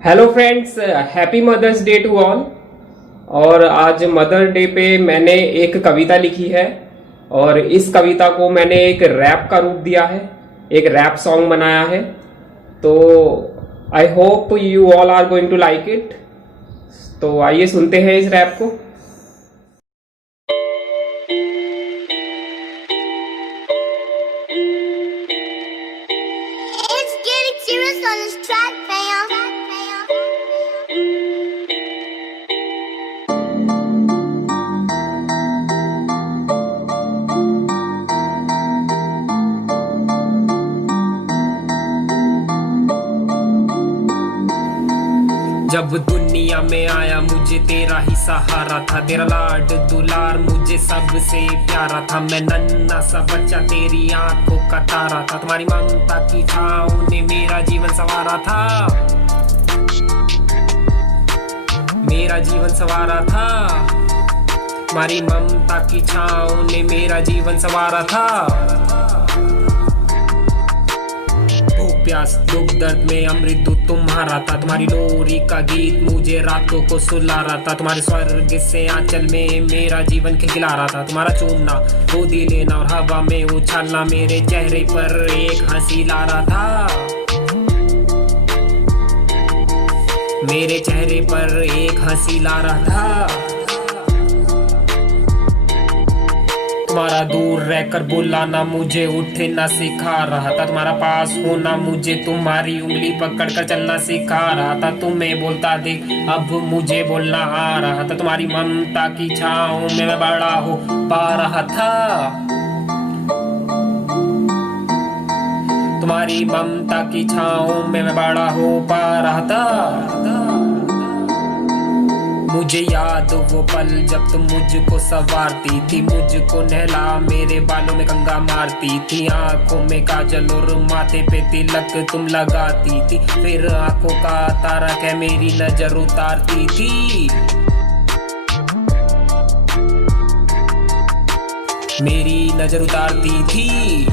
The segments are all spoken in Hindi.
Hello friends, happy mother's day to all. और आज मदर डे पे मैंने एक कविता लिखी है और इस कविता को मैंने एक रैप का रूप दिया है, एक रैप सॉन्ग बनाया है। तो I hope you all are going to like it. तो आइए सुनते हैं इस रैप को। It's getting serious on this track, fam. जब दुनिया में आया मुझे तेरा ही सहारा था, तेरा लाड दुलार मुझे सबसे प्यारा था। मैं नन्हा सा बच्चा तेरी आंखों का तारा था, तुम्हारी ममता की छाँव ने मेरा जीवन संवारा था, मेरा जीवन संवारा था। तुम्हारी ममता की छाँव ने मेरा जीवन संवारा था। प्यास दुख दर्द में अमृत दूध तुम्हारा था, तुम्हारी लोरी का गीत मुझे रातों को सुला रहा था। तुम्हारे स्वर्ग से आंचल में मेरा जीवन खिलखिला रहा था। तुम्हारा चूमना, गोदी लेना और हवा में उछलना मेरे चेहरे पर एक हंसी ला रहा था, मेरे चेहरे पर एक हंसी ला रहा था। तुम्हारा दूर रहकर बुलाना मुझे उठना सिखा रहा था, तुम्हारा पास होना मुझे तुम्हारी उंगली पकड़ कर चलना सिखा रहा था। तुम्हें बोलता देख अब मुझे बोलना आ रहा था, तुम्हारी ममता की छाँव में मैं बड़ा हो पा रहा था, तुम्हारी ममता की छाँव में मैं बड़ा हो पा रहा था। मुझे याद वो पल जब तुम मुझको संवारती थी, मुझको नहला मेरे बालों में कंघा मारती थी, आंखों में काजल और माथे पे तिलक तुम लगाती थी, फिर आंखों का तारा कह मेरी नजर उतारती थी, मेरी नजर उतारती थी।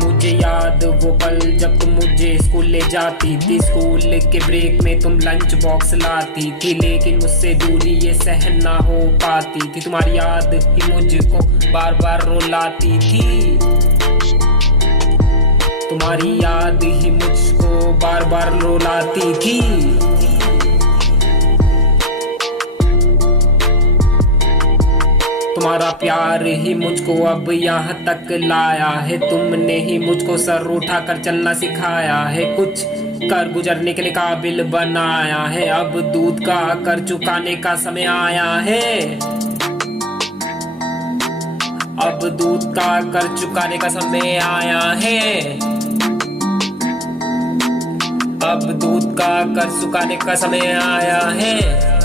मुझे याद वो पल जब तुम मुझे स्कूल ले जाती थी, स्कूल के ब्रेक में तुम लंच बॉक्स लाती थी, लेकिन मुझसे दूरी ये सहन ना हो पाती थी। तुम्हारी याद ही मुझको बार बार रुलाती थी, तुम्हारी याद ही मुझको बार बार रुलाती थी। तुम्हारा प्यार ही मुझको अब यहाँ तक लाया है, तुमने ही मुझको सर उठा कर चलना सिखाया है, कुछ कर गुजरने के लिए काबिल बनाया है। अब दूध का कर चुकाने का समय आया है, अब दूध का कर चुकाने का समय आया है, अब दूध का कर चुकाने का समय आया है।